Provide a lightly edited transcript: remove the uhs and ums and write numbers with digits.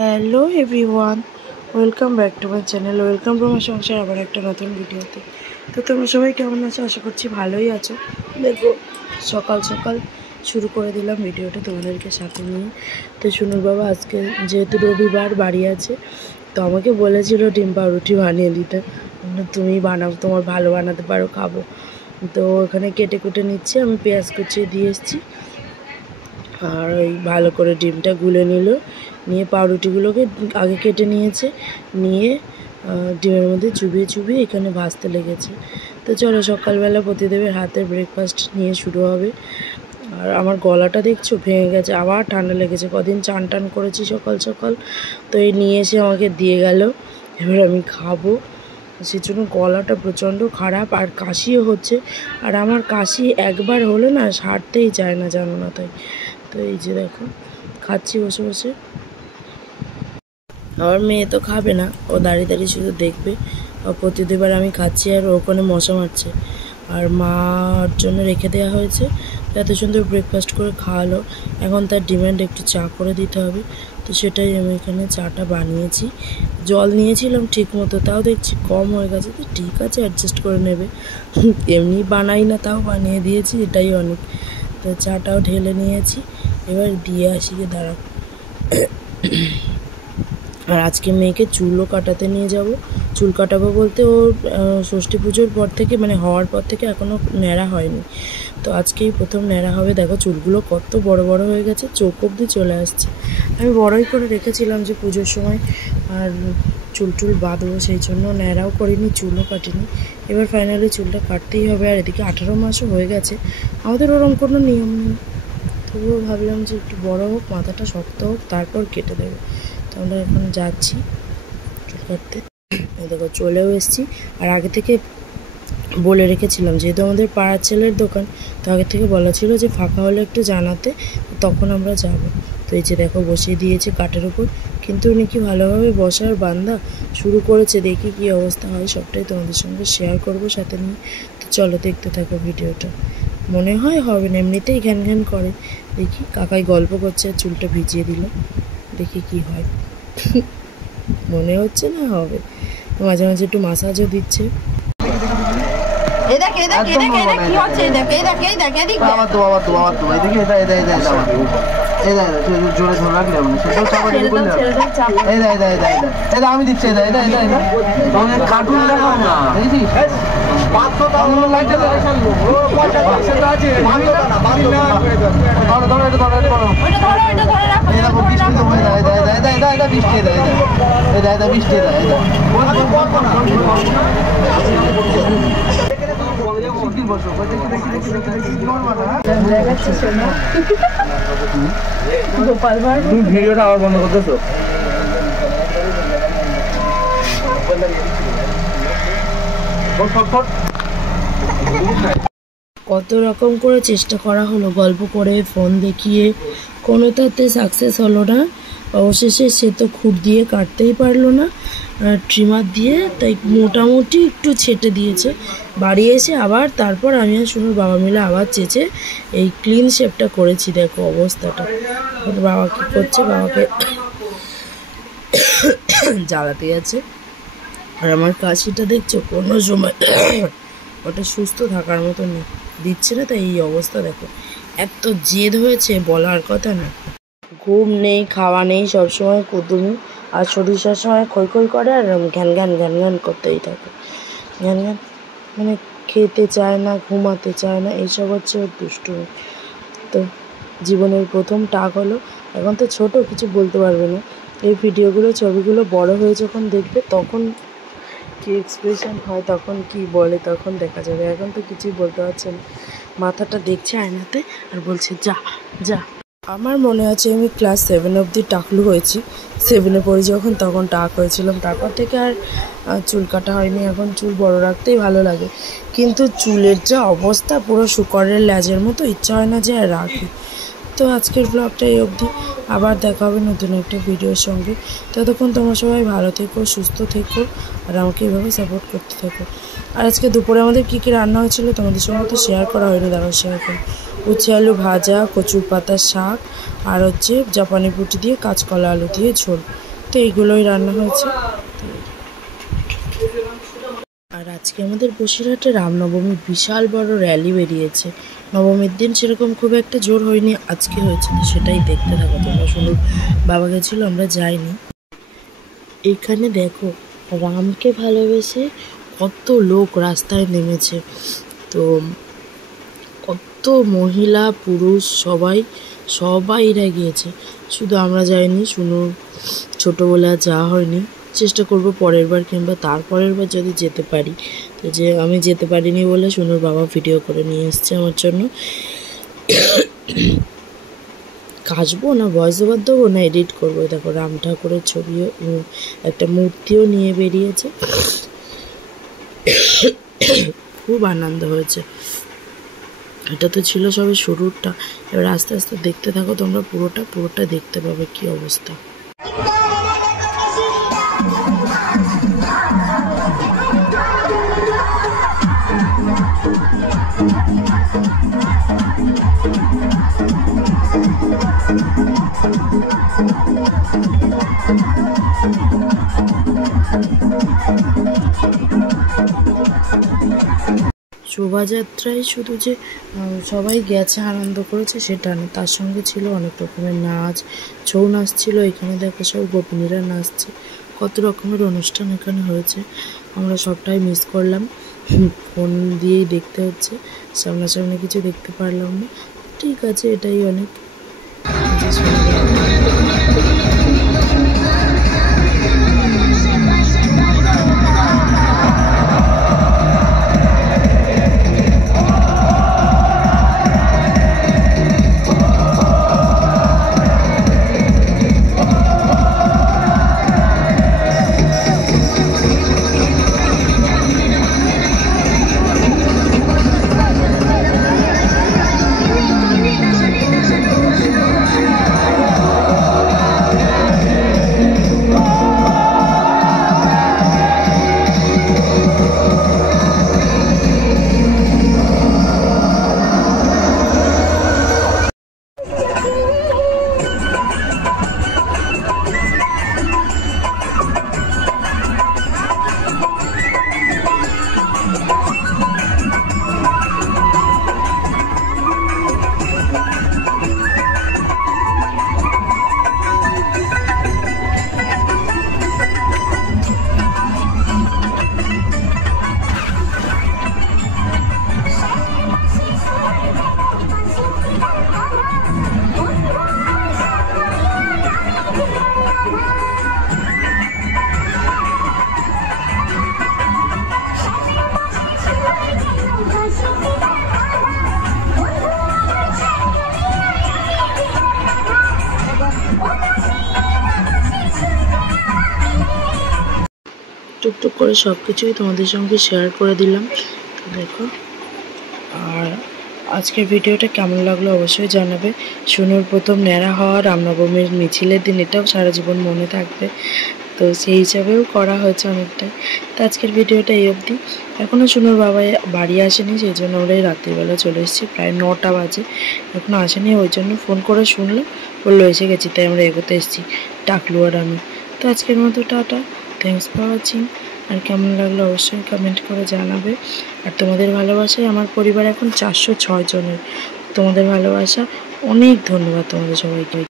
Hello everyone, welcome back to my channel. Welcome to my সংসার, আবার একটা নতুন ভিডিওতে। তো তোমরা সবাই কেমন আছো? আশা করছি ভালোই আছো। দেখো, সকাল সকাল শুরু করে দিলাম ভিডিওটা তোমাদেরকে সাথে নিয়ে। তো শুনুর বাবা আজকে যেহেতু রবিবার বাড়ি আছে, তো আমাকে বলেছিল ডিম পাউরুটি বানিয়ে দিতে। তুমি বানাও, তোমার ভালো বানাতে পারো, খাবো। তো ওখানে কেটে কুটে নিচ্ছে, আমি পেঁয়াজ কুচিয়ে দিয়ে এসেছি। আর ওই ভালো করে ডিমটা গুলে নিয়ে পাউরুটিগুলোকে আগে কেটে নিয়েছে, নিয়ে ডিমের মধ্যে চুবিয়ে চুবিয়ে এখানে ভাজতে লেগেছে। তো চলো, সকালবেলা প্রতিদেবের হাতের ব্রেকফাস্ট নিয়ে শুরু হবে। আর আমার গলাটা দেখছো ভেঙে গেছে, আবার ঠান্ডা লেগেছে। কদিন চান টান করেছি সকাল সকাল, তো এই নিয়ে এসে আমাকে দিয়ে গেল। এবার আমি খাবো, সেই জন্য গলাটা প্রচণ্ড খারাপ আর কাশিও হচ্ছে। আর আমার কাশি একবার হলে না সারতেই চায় না, জানো না। তাই তো এই যে দেখো খাচ্ছি বসে বসে। আমার মেয়ে তো খাবে না, ও দাঁড়িয়ে দাঁড়িয়ে শুধু দেখবে। প্রতিদিনবার আমি খাচ্ছি আর ওখানে মশা মারছে। আর মার জন্য রেখে দেওয়া হয়েছে, এত সুন্দর ব্রেকফাস্ট করে খাওয়ালো। এখন তার ডিমান্ড একটু চা করে দিতে হবে, তো সেটাই আমি এখানে চাটা বানিয়েছি। জল নিয়েছিলাম ঠিক মতো, তাও দেখছি কম হয়ে গেছে। তো ঠিক আছে, অ্যাডজাস্ট করে নেবে। এমনি বানাই না, তাও বানিয়ে দিয়েছি, এটাই অনেক। তো চাটাও ঢেলে নিয়েছি, এবার দিয়ে আসি, গিয়ে দাঁড়াও। আর আজকে মেয়েকে চুলও কাটাতে নিয়ে যাব। চুল কাটাবো বলতে, ওর ষষ্ঠী পুজোর পর থেকে, মানে হওয়ার পর থেকে এখনও ন্যাড়া হয়নি। তো আজকেই প্রথম ন্যাড়া হবে। দেখো চুলগুলো কত বড় বড় হয়ে গেছে, চোখ অবধি চলে আসছে। আমি বড়ই করে রেখেছিলাম যে পুজোর সময় আর চুল বাঁধবো, সেই জন্য ন্যাড়াও করিনি, চুলও কাটিনি। এবার ফাইনালি চুলটা কাটতেই হবে। আর এদিকে 18 মাসও হয়ে গেছে, আমাদের ওরকম কোনো নিয়ম নেই। তবুও ভাবলাম যে একটু বড় হোক, মাথাটা শক্ত হোক, তারপর কেটে দেবো। তো আমরা এখন যাচ্ছি চুল কাটতে। দেখো চলেও এসেছি। আর আগে থেকে বলে রেখেছিলাম, যেহেতু আমাদের পাড়ার ছেলের দোকান, তো আগে থেকে বলা ছিল যে ফাঁকা হলে একটু জানাতে, তখন আমরা যাব। তো এই যে দেখো বসিয়ে দিয়েছে কাঠের উপর, কিন্তু উনি কি ভালোভাবে বসার বান্দা শুরু করেছে। দেখি কি অবস্থা হয়, সবটাই তোমাদের সঙ্গে শেয়ার করবো সাথে নিয়ে। তো চলো দেখতে থাকো ভিডিওটা। মনে হয় হবে না, এমনিতেই ঘ্যান ঘ্যান করে। দেখি কাকাই গল্প করছে আর চুলটা ভিজিয়ে দিল, দেখি কি হয়। মনে হচ্ছে না হবে, মাঝে মাঝে একটু মাসাজও দিচ্ছে। আমি দিচ্ছি কার্টুন দেখো না, ভিডিওটা আবার বন্ধ করতেছো। কত রকম করে চেষ্টা করা হলো, গল্প করে, ফোন দেখিয়ে, কোনোটাতে সাকসেস হলো না। অবশেষে সে তো খুঁট দিয়ে কাটতেই পারলো না, ট্রিমার দিয়ে, তাই মোটামুটি একটু ছেটে দিয়েছে। বাড়ি এসে আবার তারপর আমি আর শুনুর বাবা মিলে আবার চেঁচে এই ক্লিন শেপটা করেছি। দেখো অবস্থাটা। বাবা কী করছে, বাবাকে জ্বালাতে আছে। আর আমার কাশিটা দেখছো, কোনো সময় ওটা সুস্থ থাকার মতো নেই, দিচ্ছে না। তাই এই অবস্থা দেখো, এত জেদ হয়েছে বলার কথা না। ঘুম নেই, খাওয়া নেই, সবসময় কুদুমি। আর শরীর সবসময় খই খই করে আর ঘ্যান ঘ্যান ঘ্যান ঘ্যান করতেই থাকে। ঘ্যান ঘ্যান মানে খেতে চায় না, ঘুমাতে চায় না, এইসব হচ্ছে ওর দুষ্টুমি। তো জীবনের প্রথম টাক হলো। এখন তো ছোট, কিছু বলতে পারবে না। এই ভিডিওগুলো, ছবিগুলো বড় হয়ে যখন দেখবে, তখন কি এক্সপ্রেশন হয়, তখন কি বলে, তখন দেখা যাবে। এখন তো কিছুই বলতে পারছে না, মাথাটা দেখছে আয়নাতে আর বলছে যা যা। আমার মনে আছে আমি ক্লাস 7 অবধি টাকলু হয়েছি। 7-এ পড়ি যখন, তখন টাক হয়েছিলাম। তারপর থেকে আর চুল কাটা হয়নি। এখন চুল বড় রাখতেই ভালো লাগে, কিন্তু চুলের যা অবস্থা, পুরো শুকরের ল্যাজের মতো, ইচ্ছা হয় না যে আর রাখি। তো আজকের ব্লগটা এই অবধি, আবার দেখা হবে নতুন একটা ভিডিওর সঙ্গে। ততক্ষণ তোমরা সবাই ভালো থেকো, সুস্থ থেকো, আর আমাকে এইভাবে সাপোর্ট করতে থাকো। আর আজকে দুপুরে আমাদের কী কী রান্না হয়েছিল তোমাদের সঙ্গে তো শেয়ার করা হয়নি, দাঁড়াও শেয়ার করি। উচ্ছে আলু ভাজা, কচুর পাতার শাক, আর হচ্ছে জাপানি পুঁটি দিয়ে কাঁচকলা আলু দিয়ে ঝোল। তো এইগুলোই রান্না হয়েছে। আর আজকে আমাদের বসিরহাটে রামনবমীর বিশাল বড় র্যালি বেরিয়েছে। নবমীর দিন সেরকম খুব একটা জোর হয়নি, আজকে হয়েছে, তো সেটাই দেখতে থাকো তোমরা। শুনুন বাবা গেছিলো, আমরা যাইনি। এখানে দেখো রামকে ভালোবেসে কত লোক রাস্তায় নেমেছে। তো কত মহিলা পুরুষ সবাইরা গিয়েছে, শুধু আমরা যাইনি। শুনো ছোটো বলে আর যাওয়া হয়নি, চেষ্টা করব পরের বার কিংবা তারপরের বার যদি যেতে পারি। তো যে আমি যেতে পারিনি বলে শুনুর বাবা ভিডিও করে নিয়ে এসছে আমার জন্য। কাচবো না ভয়েস ওভার দেবো না এডিট করবো। দেখো রাম ঠাকুরের ছবিও, একটা মূর্তিও নিয়ে বেরিয়েছে। খুব আনন্দ হয়েছে। এটা তো ছিল সবে শুরুটা, এবার আস্তে আস্তে দেখতে থাকো তোমরা, পুরোটা দেখতে পাবে কি অবস্থা। শোভাযাত্রায় শুধু যে সবাই গেছে আনন্দ করেছে সেটা না, তার সঙ্গে ছিল অনেক রকমের নাচ, ছৌ নাচ ছিল। এখানে দেখো সব গোপিনীরা নাচছে, কত রকমের অনুষ্ঠান এখানে হয়েছে। আমরা সবটাই মিস করলাম, ফোন দিয়েই দেখতে হচ্ছে, সামনাসামনি কিছু দেখতে পারলাম না। ঠিক আছে, এটাই অনেক। টুকটুক করে সব কিছুই তোমাদের সঙ্গে শেয়ার করে দিলাম। দেখো, আর আজকের ভিডিওটা কেমন লাগলো অবশ্যই জানাবে। শুনুর প্রথম ন্যাড়া হওয়া রামনবমীর মিছিলের দিন, এটাও সারা জীবন মনে থাকবে। তো সেই হিসাবেও করা হয়েছে অনেকটাই। তো আজকের ভিডিওটা এই অবধি। এখনও শুনুর বাবা বাড়ি আসেনি, সেই জন্য আমরা এই রাত্রিবেলা চলে এসেছি, প্রায় 9টা বাজে, এখনও আসেনি। ওই জন্য ফোন করে শুনলো, বললো এসে গেছি, তাই আমরা এগোতে এসেছি, ডাকলু আর আমি। তো আজকের মতো টাটা, থ্যাংকস ফর ওয়াচিং। আর কেমন লাগলো অবশ্যই কমেন্ট করে জানাবে। আর তোমাদের ভালোবাসায় আমার পরিবার এখন 406 জনের। তোমাদের ভালোবাসা, অনেক ধন্যবাদ তোমাদের সবাইকে।